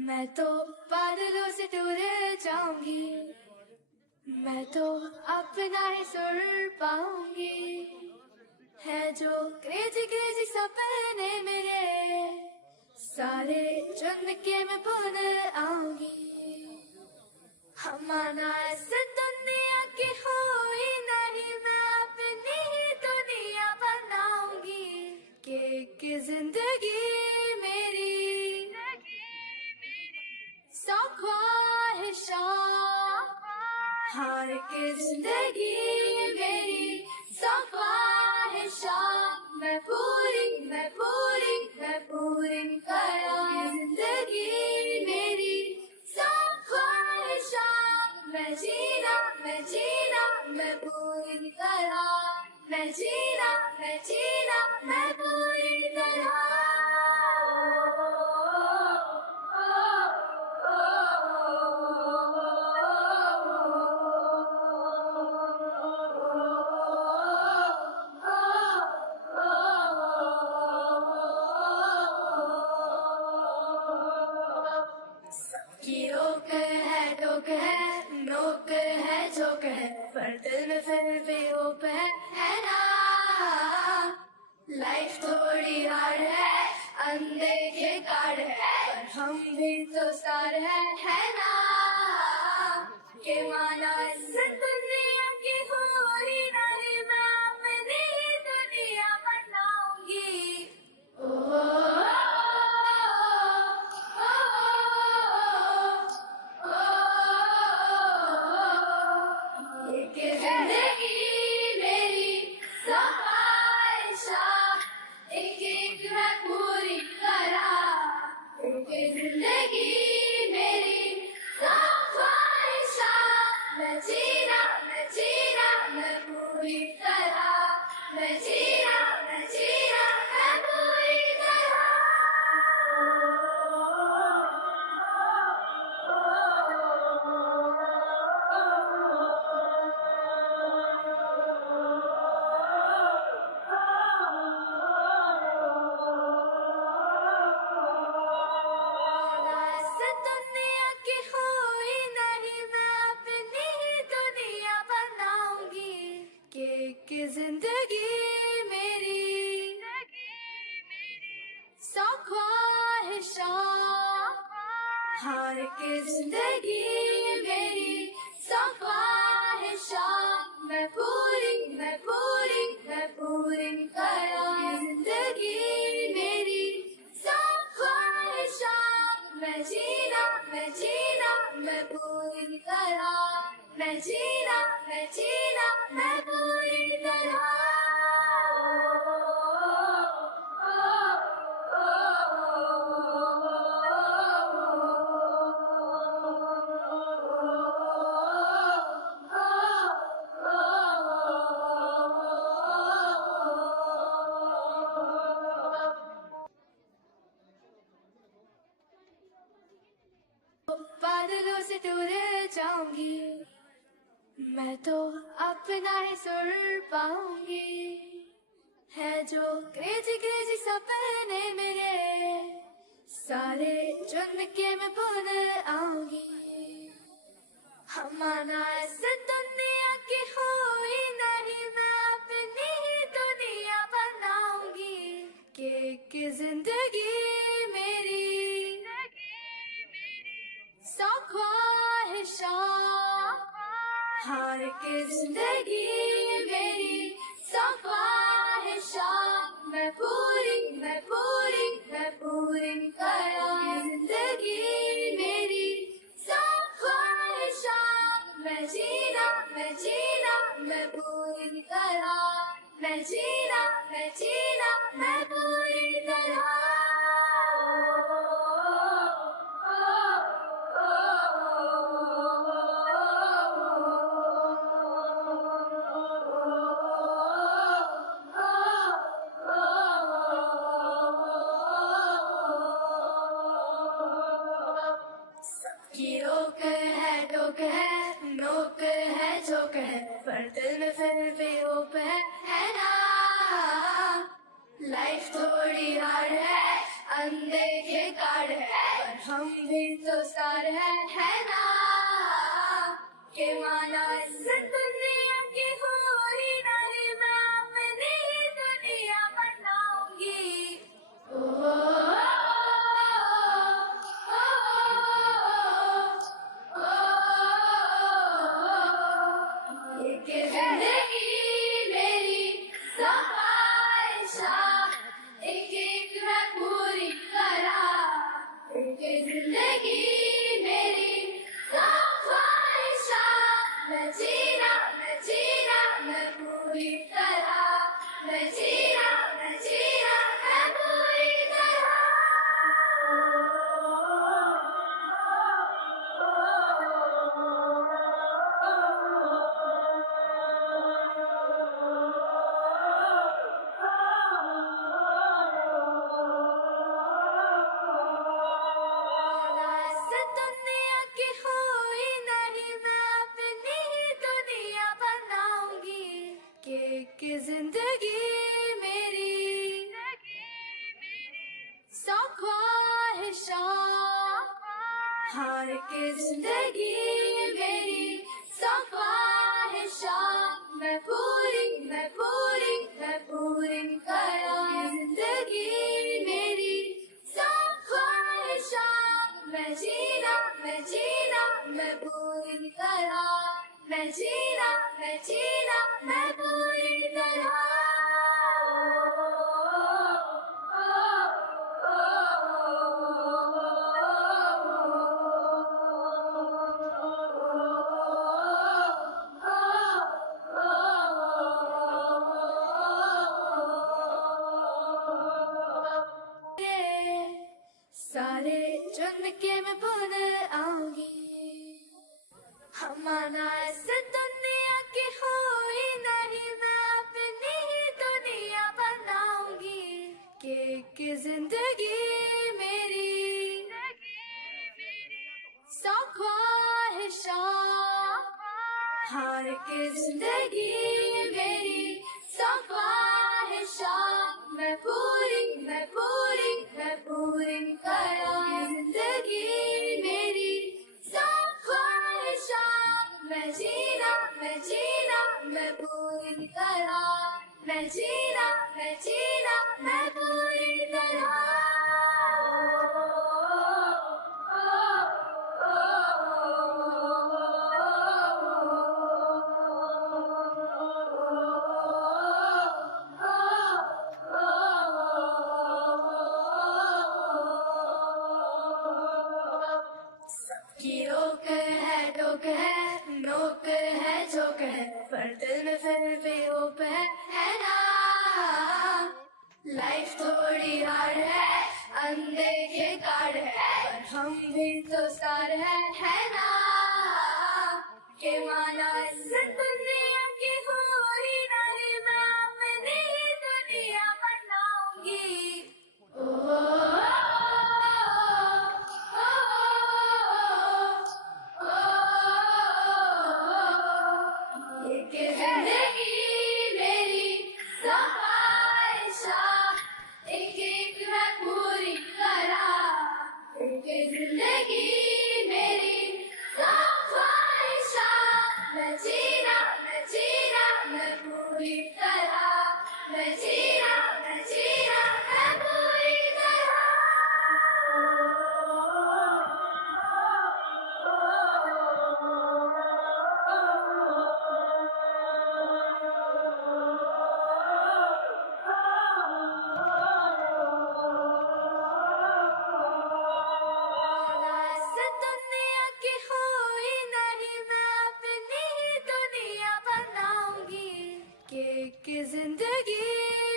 मैं तो बादलों से दूर जाऊंगी, मैं तो अपना ही सुर पाऊंगी। है जो क्रेजी क्रेजी सपने मेरे, सारे चुन के मैं भूल आऊंगी। हमारा ऐसे दुनिया की हुई नहीं, मैं अपनी ही दुनिया बनाऊंगी। कि जिंदगी मेरी सौ ख्वाहिशां, हार के जिंदगी मेरी सौ ख्वाहिशां। मैं पूरी करूं जिंदगी मेरी सौ ख्वाहिशां। मैं जीना मैं पूरी करा, मैं जीना मैं पूरी करा। की रोक है टोक है नोक है झोंक है, पर दिल में फिर भी होप है ना। लाइफ थोड़ी हार्ड है, अनदेखे कार्ड है, पर हम भी तो स्टार है ना। के माना इस दुनिया की होरी नहीं, मैं अपनी ही दुनिया बनाऊंगी। जिंदगी मेरी सब ख्वाहिशां, एक मैं पूरी करा। जिंदगी मेरी सब ख्वाहिशां, मैं जीना मैं पूरी करा। मैं जीना मैं पूरी करा। दुनिया की हुई नहीं, मैं अपनी ही दुनिया बनाऊंगी। कि जिंदगी मेरी सौ ख्वाहिशां, हार के जिंदगी मेरी सौ ख्वाहिशां। मैं पूरी करा जिंदगी मेरी सौ ख्वाहिशां। मैं जीना मैं पूरी करा। मैं जीना मैं पूरी करा। बादलों से दूर जाऊंगी, मैं तो अपना ही सुर पाऊंगी। है जो क्रेजी क्रेजी सपने मेरे, सारे चुन के मैं भूल आऊंगी। हमारा ऐसे दुनिया की हुई नहीं, मैं अपनी ही दुनिया बनाऊंगी। कि जिंदगी मेरी सौ ख्वाहिशां, हार के जिंदगी मेरी सौ ख्वाहिशां। मैं पूरी करा जिंदगी मेरी सौ ख्वाहिशां। मैं जीना मैं पूरी करा। मैं जीना मैं पूरी करा। की रोक है टोक है नोक है झोंक है, पर दिल में फिर भी होप है ना। लाइफ थोड़ी हार्ड है, अनदेखे कार्ड है, पर हम भी तो स्टार है ना, के माना इस दुनिया की पूरी नहीं, मैं अपनी दुनिया बनाऊंगी। एक जिंदगी मेरी ख्वाहिशा, एक एक मैं पूरी करा। एक जिंदगी मेरी ख्वाहिशा, मैं जीना मैं पूरी तरह, मैं जीना मैं पूरी तरह। इस दुनिया की हुई नहीं, मैं अपनी दुनिया बनाऊंगी। कि जिंदगी मेरी सौ ख्वाहिशा, हार के जिंदगी मेरी सौ ख्वाहिशा, मैं पूरी करा। जिंदगी मेरी सौ ख्वाहिशा, मैं जीना मैं पूरी करा। मैं जीना मैं पूरी तरह। सारे चुन के मैं पुन आऊंगी। हमारा इस दुनिया की हुई नहीं, मैं अपनी दुनिया बनाऊंगी। कि जिंदगी मेरी सौ ख्वाहिशा, हार के जिंदगी मेरी सौ ख्वाहिशा, मैं पूरी करा। जिंदगी मेरी सौ ख्वाहिशा, मैं जीना मैं पूरी करा। मैं जीना मैं पूरी तरह। की रोक है टोक है, नोक है झोंक है, पर दिल में फिर भी होप है ना। लाइफ थोड़ी हार्ड है, अनदेखे कार्ड है, पर हम भी तो स्टार है ना। के माना इस दुनिया की पूरी नहीं, मैं अपनी दुनिया बनाऊंगी। एक जिंदगी मेरी ख्वाहिशा, एक एक मैं पूरी करा। एक जिंदगी मेरी ख्वाहिशा, मैं जीना मैं पूरी तरह। मैं जीना मैं पूरी तरह। इस दुनिया की हुई नहीं, मैं अपनी दुनिया बनाऊंगी। कि जिंदगी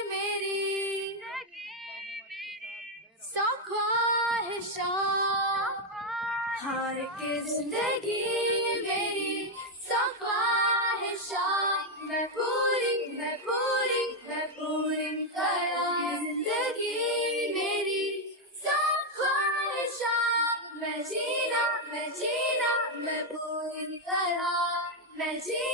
मेरी सौ ख्वाहिशा, हार के जिंदगी मेरी सौ ख्वाहिशा, मैं पूरी करा। जिंदगी मेरी सौ ख्वाहिशा, मैं जीना मैं पूरी करा। मैं जीना